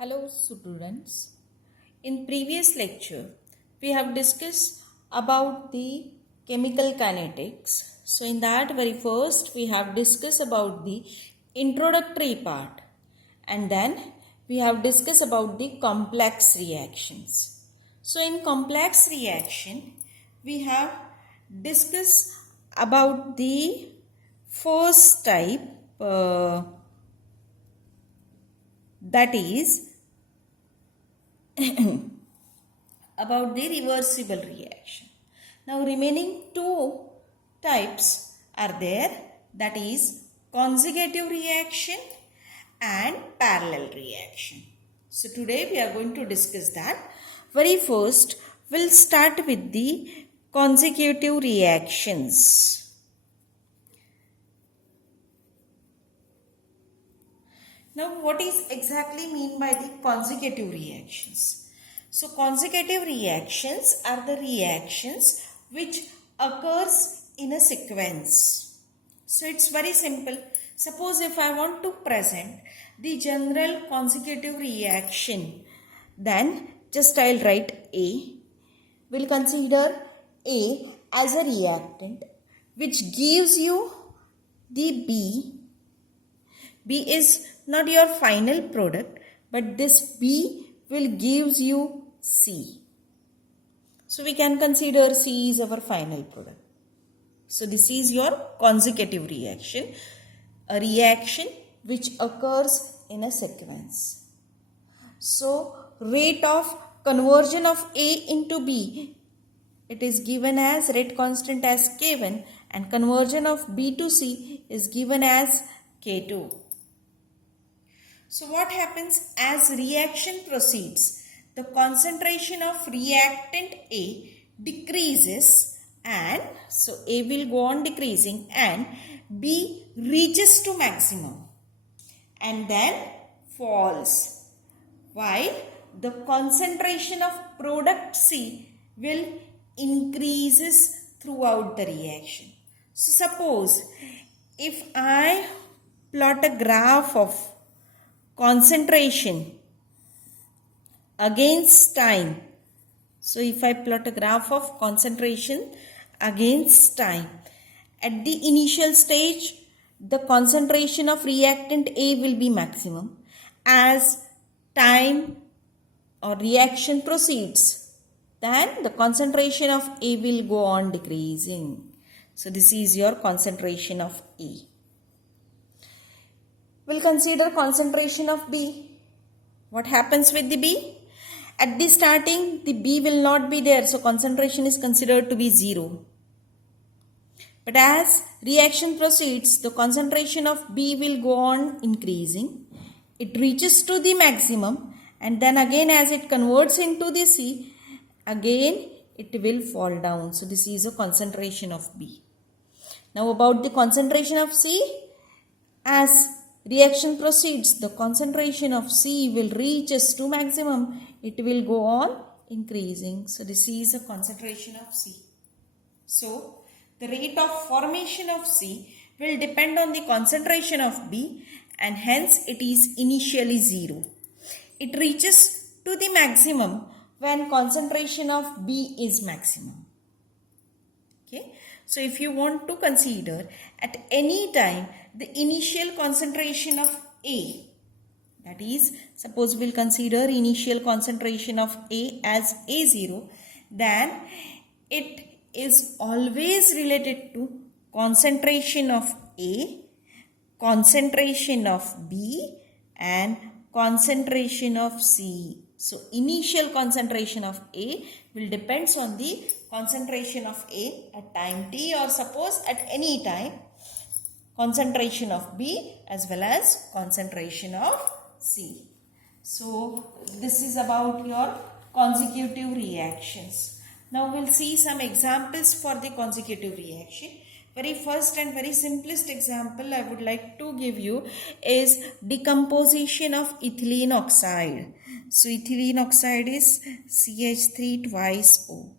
Hello students. In previous lecture, we have discussed about the chemical kinetics. So in that very first, we have discussed about the introductory part, and then we have discussed about the complex reactions. So in complex reaction, we have discussed about the first type, that is about the reversible reaction. Now remaining two types are there, that is consecutive reaction and parallel reaction. So today we are going to discuss that. Very first we'll start with the consecutive reactions. Now what is exactly mean by the consecutive reactions? So consecutive reactions are the reactions which occurs in a sequence. So it's very simple. Suppose if I want to present the general consecutive reaction, then just I'll write A. We'll consider A as a reactant which gives you the B. B is not your final product, but this B will gives you C. So we can consider C is our final product. So this is your consecutive reaction, a reaction which occurs in a sequence. So rate of conversion of A into B, it is given as rate constant as K1, and conversion of B to C is given as K2. So what happens as reaction proceeds? The concentration of reactant A decreases, and so A will go on decreasing and B reaches to maximum and then falls, while the concentration of product C will increases throughout the reaction. So suppose if I plot a graph of concentration against time. So if I plot a graph of concentration against time, at the initial stage, the concentration of reactant A will be maximum. As time or reaction proceeds, then the concentration of A will go on decreasing. So this is your concentration of A. We'll consider concentration of B. What happens with the B? At the starting, the B will not be there, so concentration is considered to be 0. But as reaction proceeds, the concentration of B will go on increasing. It reaches to the maximum, and then again as it converts into the C, again it will fall down. So this is a concentration of B. Now about the concentration of C, as reaction proceeds, the concentration of C will reaches to maximum. It will go on increasing. So this is a concentration of C. So the rate of formation of C will depend on the concentration of B, and hence it is initially 0. It reaches to the maximum when concentration of B is maximum. Okay. So if you want to consider at any time the initial concentration of A, that is, suppose we'll consider initial concentration of A as A0, then it is always related to concentration of A, concentration of B, and concentration of C. So initial concentration of A will depends on the concentration of A at time t, or suppose at any time concentration of B as well as concentration of C. So this is about your consecutive reactions. Now we'll see some examples for the consecutive reaction. Very first and very simplest example I would like to give you is decomposition of ethylene oxide. So ethylene oxide is CH3 twice O.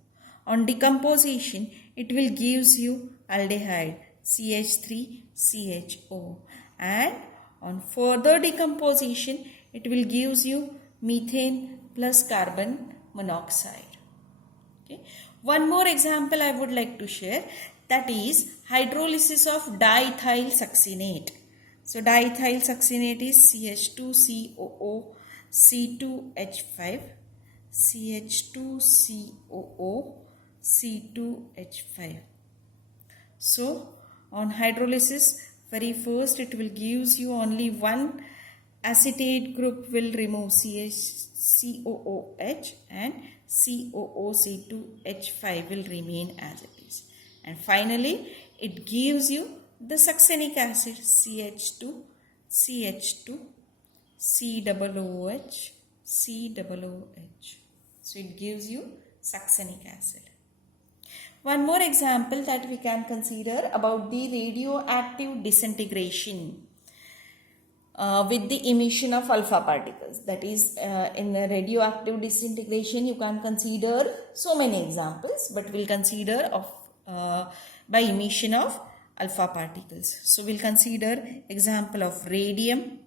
On decomposition, it will gives you aldehyde CH3CHO, and on further decomposition, it will gives you methane plus carbon monoxide. Okay. One more example I would like to share, that is hydrolysis of diethyl succinate. So diethyl succinate is CH2COO C2H5 CH2COO C2H5. So on hydrolysis, very first it will gives you only one acetate group will remove COOH and COOC2H5 will remain as it is. And finally it gives you the succinic acid CH2, CH2, COOH, COOH. So it gives you succinic acid. One more example that we can consider about the radioactive disintegration with the emission of alpha particles. That is, in the radioactive disintegration you can consider so many examples, but we'll consider of by emission of alpha particles. So we'll consider example of radium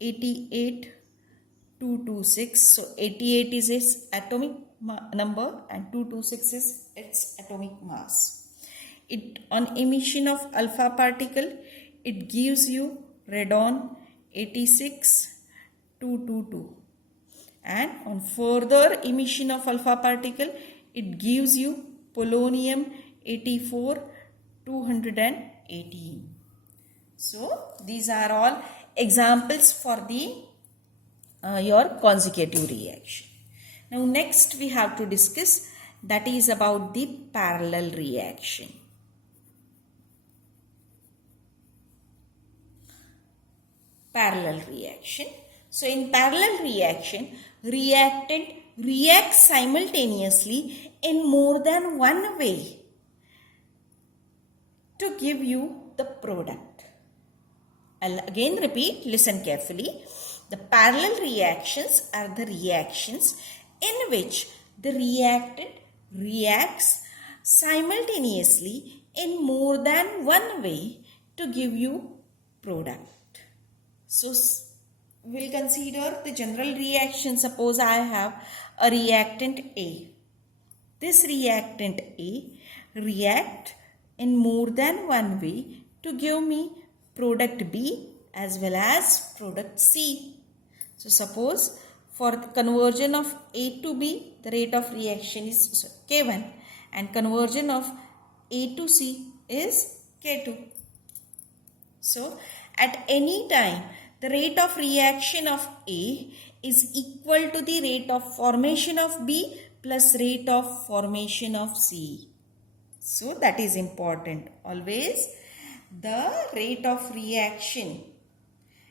88-226. So 88 is its atomic number and 226 is its atomic mass. It on emission of alpha particle, it gives you radon 86-222, and on further emission of alpha particle, it gives you polonium 84-218. So these are all examples for the your consecutive reaction. Now next we have to discuss, that is about the parallel reaction. Parallel reaction. So in parallel reaction, reactant reacts simultaneously in more than one way to give you the product. I'll again repeat, listen carefully. The parallel reactions are the reactions in which the reactant reacts simultaneously in more than one way to give you product. So we'll consider the general reaction. Suppose I have a reactant A. This reactant A react in more than one way to give me product B as well as product C. So suppose for the conversion of A to B, the rate of reaction is K1, and conversion of A to C is K2. So at any time, the rate of reaction of A is equal to the rate of formation of B plus rate of formation of C. So that is important. Always the rate of reaction,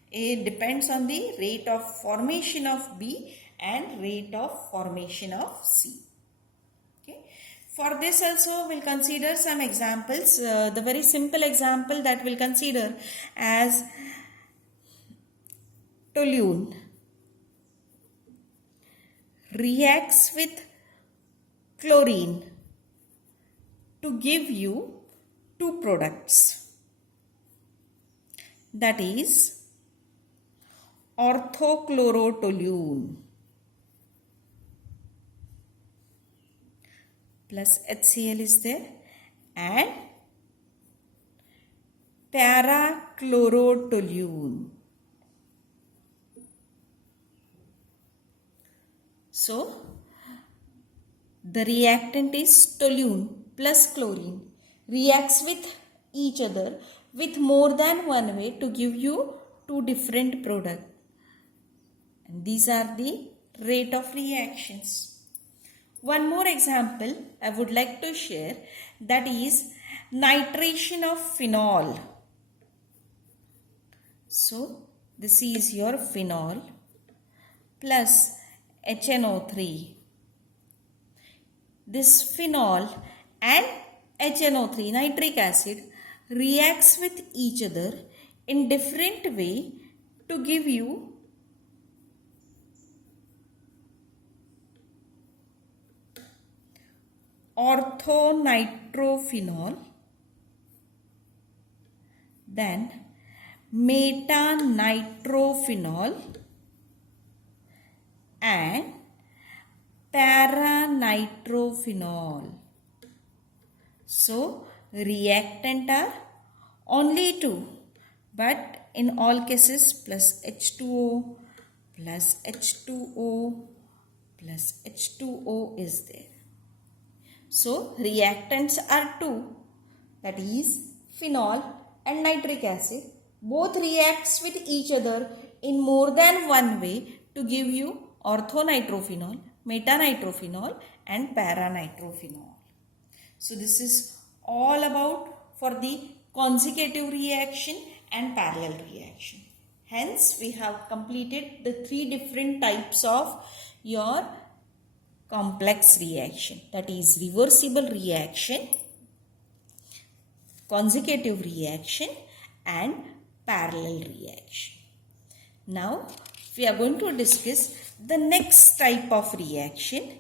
it depends on the rate of formation of B and rate of formation of C. Okay. For this also we'll consider some examples. The very simple example that we'll consider as toluene reacts with chlorine to give you two products, that is orthochlorotoluene plus HCl is there and parachlorotoluene. So the reactant is toluene plus chlorine reacts with each other with more than one way to give you two different products. And these are the rate of reactions. One more example I would like to share, that is nitration of phenol. So this is your phenol plus HNO3. This phenol and HNO3, nitric acid, reacts with each other in different way to give you orthonitrophenol, then metanitrophenol, and para-nitrophenol. So, reactant are only two, but in all cases plus H2O plus H2O plus H2O is there. So, reactants are two, that is phenol and nitric acid. Both reacts with each other in more than one way to give you orthonitrophenol, metanitrophenol and paranitrophenol. So this is all about for the consecutive reaction and parallel reaction. Hence we have completed the three different types of your complex reaction, that is reversible reaction, consecutive reaction and parallel reaction. Now we are going to discuss the next type of reaction,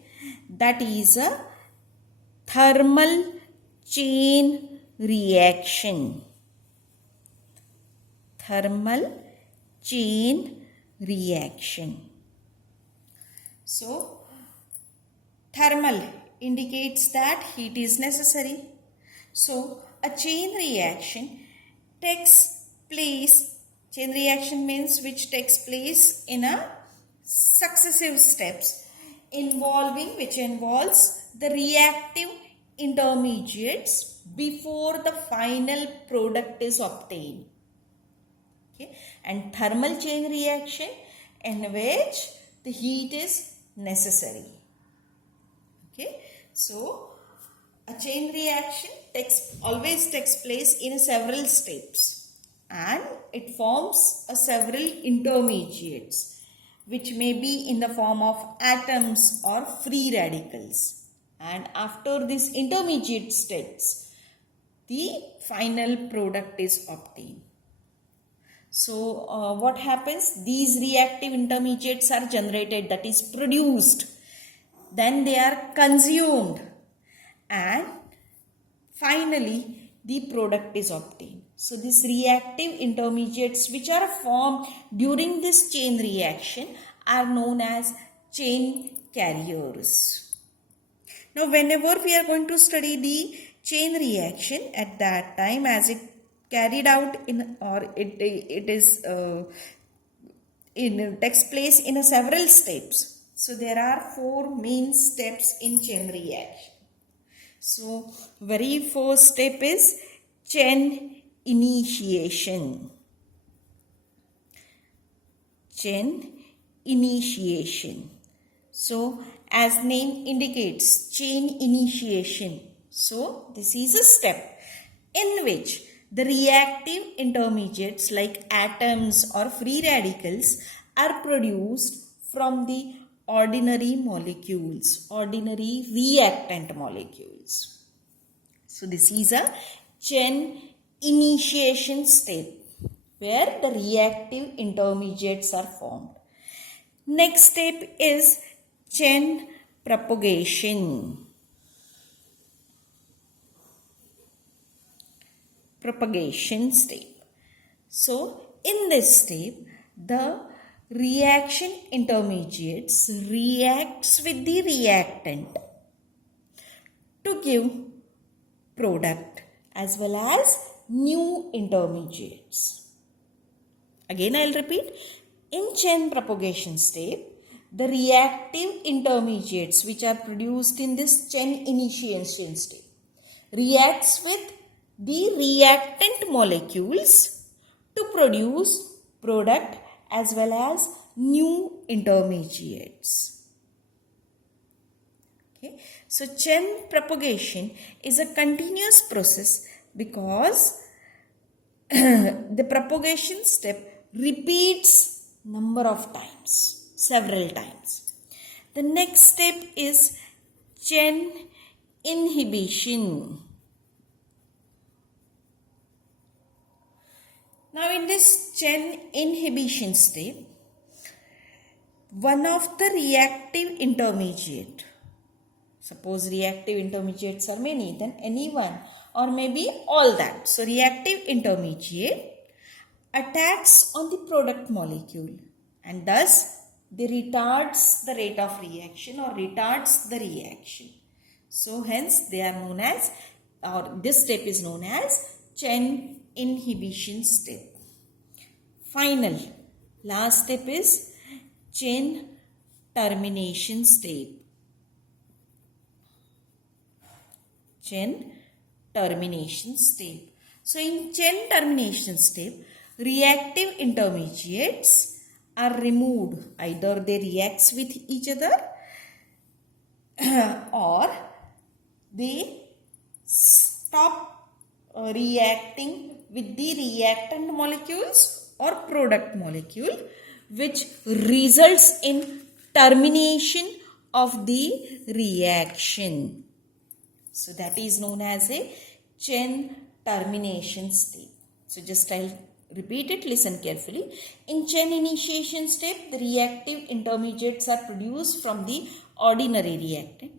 that is a thermal chain reaction. Thermal chain reaction. So, thermal indicates that heat is necessary. So, a chain reaction takes place. Chain reaction means which takes place in a successive steps which involves the reactive intermediates before the final product is obtained. Okay, and thermal chain reaction in which the heat is necessary. Okay, so a chain reaction always takes place in several steps and it forms several intermediates which may be in the form of atoms or free radicals. And after these intermediate states, the final product is obtained. So, what happens? These reactive intermediates are generated, that is produced. Then they are consumed and finally the product is obtained. So, these reactive intermediates which are formed during this chain reaction are known as chain carriers. Now, whenever we are going to study the chain reaction at that time, as it carried out takes place in several steps. So, there are four main steps in chain reaction. So, very first step is chain initiation. Chain initiation. So, as name indicates, chain initiation. So, this is a step in which the reactive intermediates like atoms or free radicals are produced from the ordinary molecules, ordinary reactant molecules. So, this is a chain initiation step where the reactive intermediates are formed. Next step is chain propagation. Propagation step. So, in this step, the reaction intermediates reacts with the reactant to give product as well as new intermediates. Again, I will repeat. In chain propagation step, the reactive intermediates which are produced in this chain initiation step reacts with the reactant molecules to produce product as well as new intermediates. Okay. So, chain propagation is a continuous process because the propagation step repeats number of times, several times. The next step is chain inhibition. Now, in this chain inhibition step, one of the reactive intermediate, suppose reactive intermediates are many, then any one or maybe all that. So, reactive intermediate attacks on the product molecule and thus they retards the rate of reaction or retards the reaction. So hence they are known as, or this step is known as chain inhibition step. Final, last step is chain termination step. Chain termination step. So in chain termination step, reactive intermediates are removed. Either they react with each other or they stop reacting with the reactant molecules or product molecule, which results in termination of the reaction. So that is known as a chain termination step. So just I'll repeat it, listen carefully. In chain initiation step, the reactive intermediates are produced from the ordinary reactant.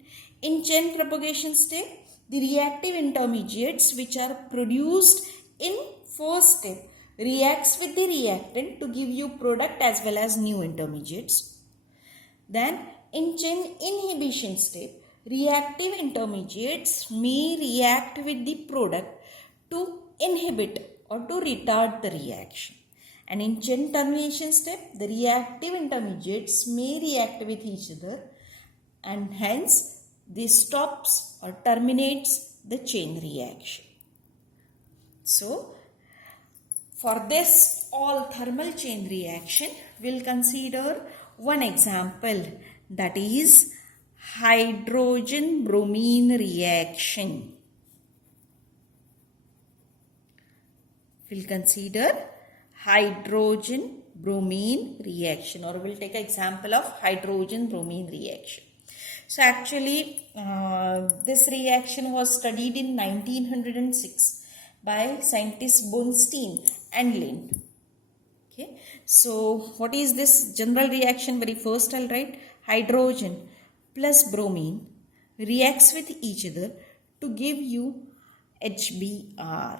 In chain propagation step, the reactive intermediates which are produced in first step reacts with the reactant to give you product as well as new intermediates. Then in chain inhibition step, reactive intermediates may react with the product to inhibit or to retard the reaction. And in chain termination step, the reactive intermediates may react with each other and hence this stops or terminates the chain reaction. So, for this all thermal chain reaction, we'll consider one example, that is hydrogen-bromine reaction. We'll consider hydrogen-bromine reaction, or we'll take an example of hydrogen-bromine reaction. So actually this reaction was studied in 1906 by scientists Bunstein and Lind. Okay, so what is this general reaction? Very first I'll write hydrogen plus bromine reacts with each other to give you HBr,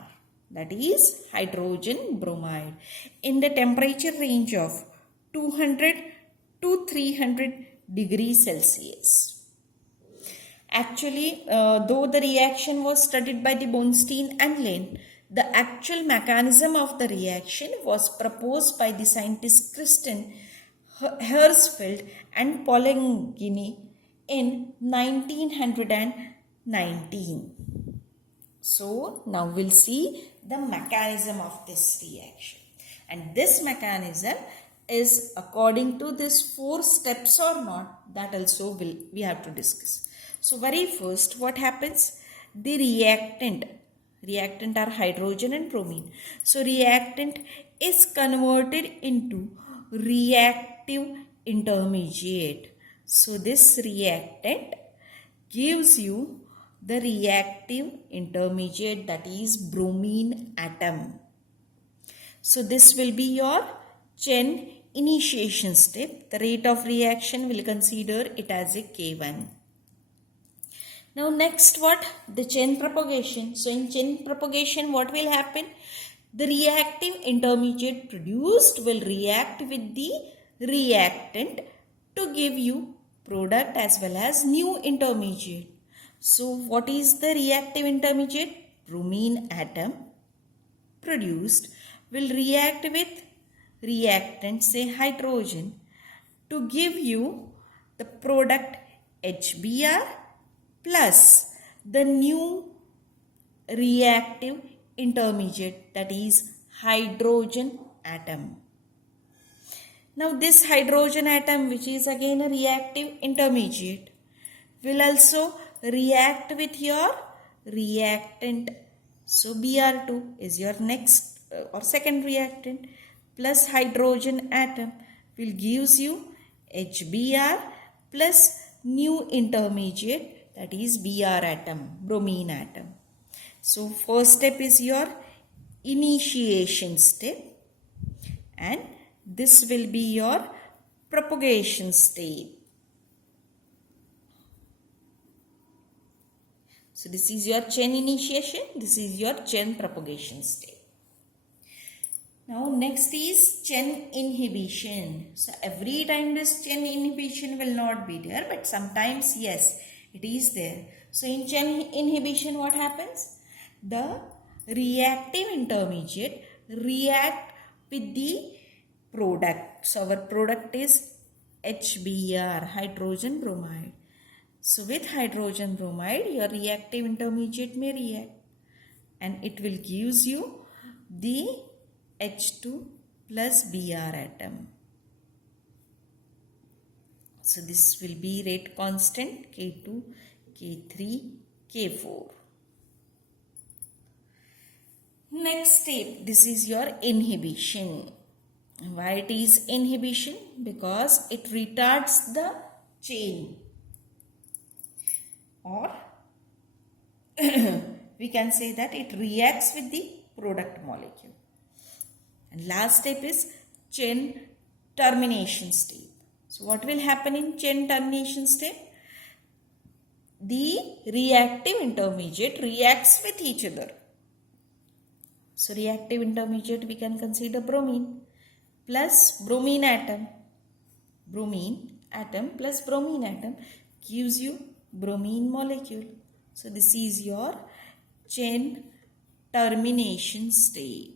that is hydrogen bromide, in the temperature range of 200 to 300 degrees Celsius. Actually, though the reaction was studied by the Bunstein and Lind, the actual mechanism of the reaction was proposed by the scientists Christian Herzfeld and Polanyi in 1919. So now we'll see the mechanism of this reaction, and this mechanism is according to these 4 steps or not, that also we have to discuss. So very first, what happens? The reactant are hydrogen and bromine. So reactant is converted into reactive intermediate. So this reactant gives you the reactive intermediate, that is bromine atom. So this will be your chain initiation step. The rate of reaction will consider it as a K1. Now next, what? The chain propagation. So in chain propagation, what will happen? The reactive intermediate produced will react with the reactant to give you product as well as new intermediate. So what is the reactive intermediate? Bromine atom produced will react with reactant, say hydrogen, to give you the product HBr plus the new reactive intermediate, that is hydrogen atom. Now this hydrogen atom, which is again a reactive intermediate, will also react with your reactant. So Br2 is your next or second reactant, plus hydrogen atom will gives you HBr plus new intermediate, that is Br atom, bromine atom. So first step is your initiation step, and this will be your propagation step. So this is your chain initiation, this is your chain propagation step. Now next is chain inhibition. So every time this chain inhibition will not be there, but sometimes yes, it is there. So in chain inhibition what happens? The reactive intermediate react with the product. So our product is HBr, hydrogen bromide. So with hydrogen bromide, your reactive intermediate may react and it will gives you the H2 plus Br atom. So this will be rate constant K2, K3, K4. Next step, this is your inhibition. Why it is inhibition? Because it retards the chain, or we can say that it reacts with the product molecule. And last step is chain termination step. So what will happen in chain termination step? The reactive intermediate reacts with each other. So reactive intermediate we can consider bromine plus bromine atom. Bromine atom plus bromine atom gives you bromine molecule. So this is your chain termination step.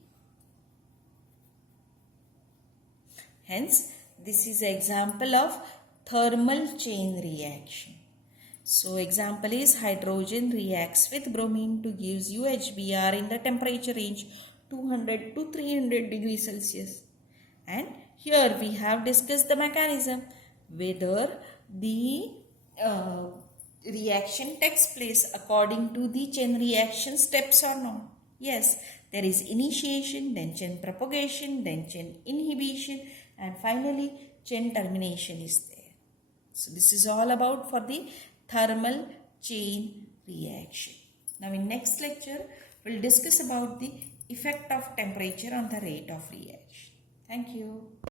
Hence, this is an example of thermal chain reaction. So, example is hydrogen reacts with bromine to gives you HBr in the temperature range 200 to 300 degrees Celsius. And here we have discussed the mechanism, whether the reaction takes place according to the chain reaction steps or not. Yes, there is initiation, then chain propagation, then chain inhibition, and finally chain termination is there. So this is all about for the thermal chain reaction. Now in next lecture, we'll discuss about the effect of temperature on the rate of reaction. Thank you.